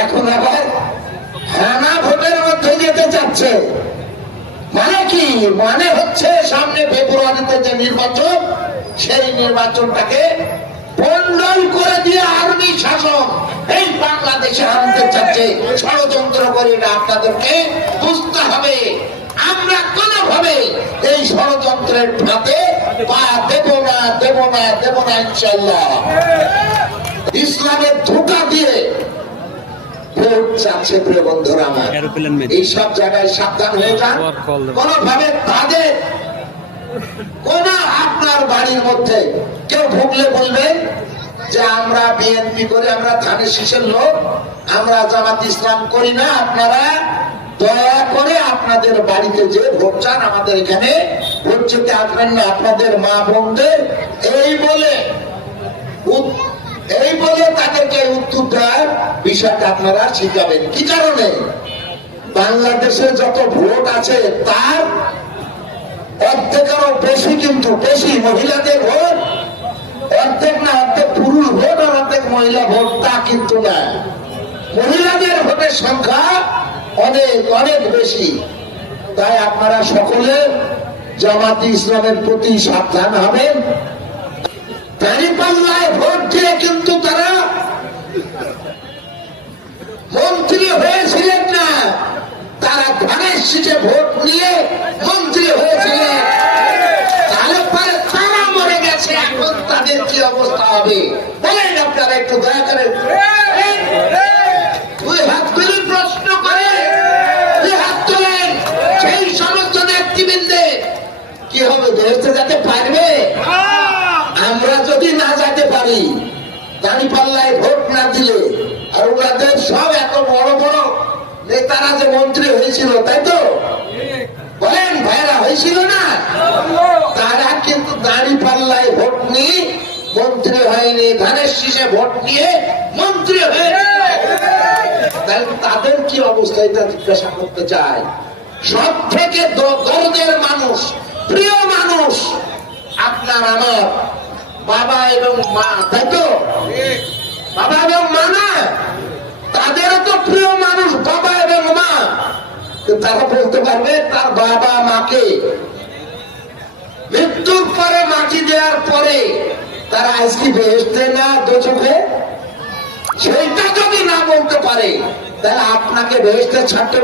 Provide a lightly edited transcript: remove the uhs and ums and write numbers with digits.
এখন আবার হানা ভোটের মধ্যে যেতে চাচ্ছে। মানে কি? মানে হচ্ছে সামনে ফেব্রুয়ারিতে যে নির্বাচন, সেই নির্বাচনটাকে বন্ডল করে দিয়ে আর্মি শাসন এই বাংলাদেশে আনতে চাচ্ছে, ষড়যন্ত্র করে। এটা আপনাদেরকে বুঝতে হবে। আমরা কোনোভাবে এই ষড়যন্ত্রের ফাঁদে পা দেব না, দেব না, দেব না ইনশাআল্লাহ। ইসলামের ধোঁকা দিয়ে ভোট চাচ্ছে। প্রিয় বন্ধুরা আমার, এইসব জায়গায় সাবধান হয়ে যান। কোনোভাবে তাদের কোন আপনার বাড়ির মধ্যে কেউ ঢুকলে বলবেন যে আমরা বিএনপি করি, আমরা ধানের শীষের লোক, আমরা জামাত ইসলাম করি না, আপনারা দয়া করে আপনাদের বাড়িতে যে ভোট চান আমাদের এখানে ভোট যেতে আসবেন না, আপনাদের মা বোনদের এই বলে তাদেরকে উত্তর দেওয়ার বিষয়টা আপনারা শিখাবেন। কি কারণে? বাংলাদেশে যত ভোট আছে তার অর্ধেকেরও বেশি, কিন্তু বেশি মহিলাদের ভোট। অর্ধেক না, অর্ধেক পুরুষ ভোট আর অর্ধেক মহিলা ভোট, তা কিন্তু না। মহিলাদের ভোটের সংখ্যা অনেক অনেক বেশি। তাই আপনারা সকলে জামাতে ইসলামের প্রতি সাবধান হবেন। দাঁড়িপাল্লায় ভোট দিয়ে কিন্তু তারা মন্ত্রী হয়েছিলেন না, তারা ধানের শীষে ভোট নিয়ে মন্ত্রী হয়েছিলেন। তাহলে পরে তারা মরে গেছে, এখন তাদের কি অবস্থা হবে বলেন আপনারা একটু দয়া করে। দুই হাত তুলে প্রশ্ন করে, দুই হাত তোলেন। সেই সমস্ত নেতৃবৃন্দে কি হবে? বেহেশতে যেতে পারবে? আমরা যদি না যেতে পারি, দাঁড়িপাল্লায় ভোট না দিলে, আর ওনাদের সব এত বড় বড় নেতারা যে মন্ত্রী হয়েছিল, তাই তো বলেন ভাইরা, হয়েছিল না? তারা কিন্তু দাঁড়িপাল্লায় ভোট নিয়ে মন্ত্রী হয়নি, ধানের শীষে ভোট নিয়ে মন্ত্রী হয়েছে। তাহলে তাদের কি অবস্থা, এটা জিজ্ঞাসা করতে চাই। সব থেকে দরদের মানুষ, প্রিয় মানুষ আপনার আমার বাবা এবং মা, তাই তো? বাবা এবং মা না, তাদেরও তো প্রিয় মানুষ বাবা এবং মা। তারা বলতে পারবে তার বাবা মাকে মৃত্যুর পরে মাটি দেওয়ার পরে তারা আজকে বেহেশতে না দোজখে, সেইটা যদি না বলতে পারে, তাহলে আপনাকে বেহেশতে ছাড়তে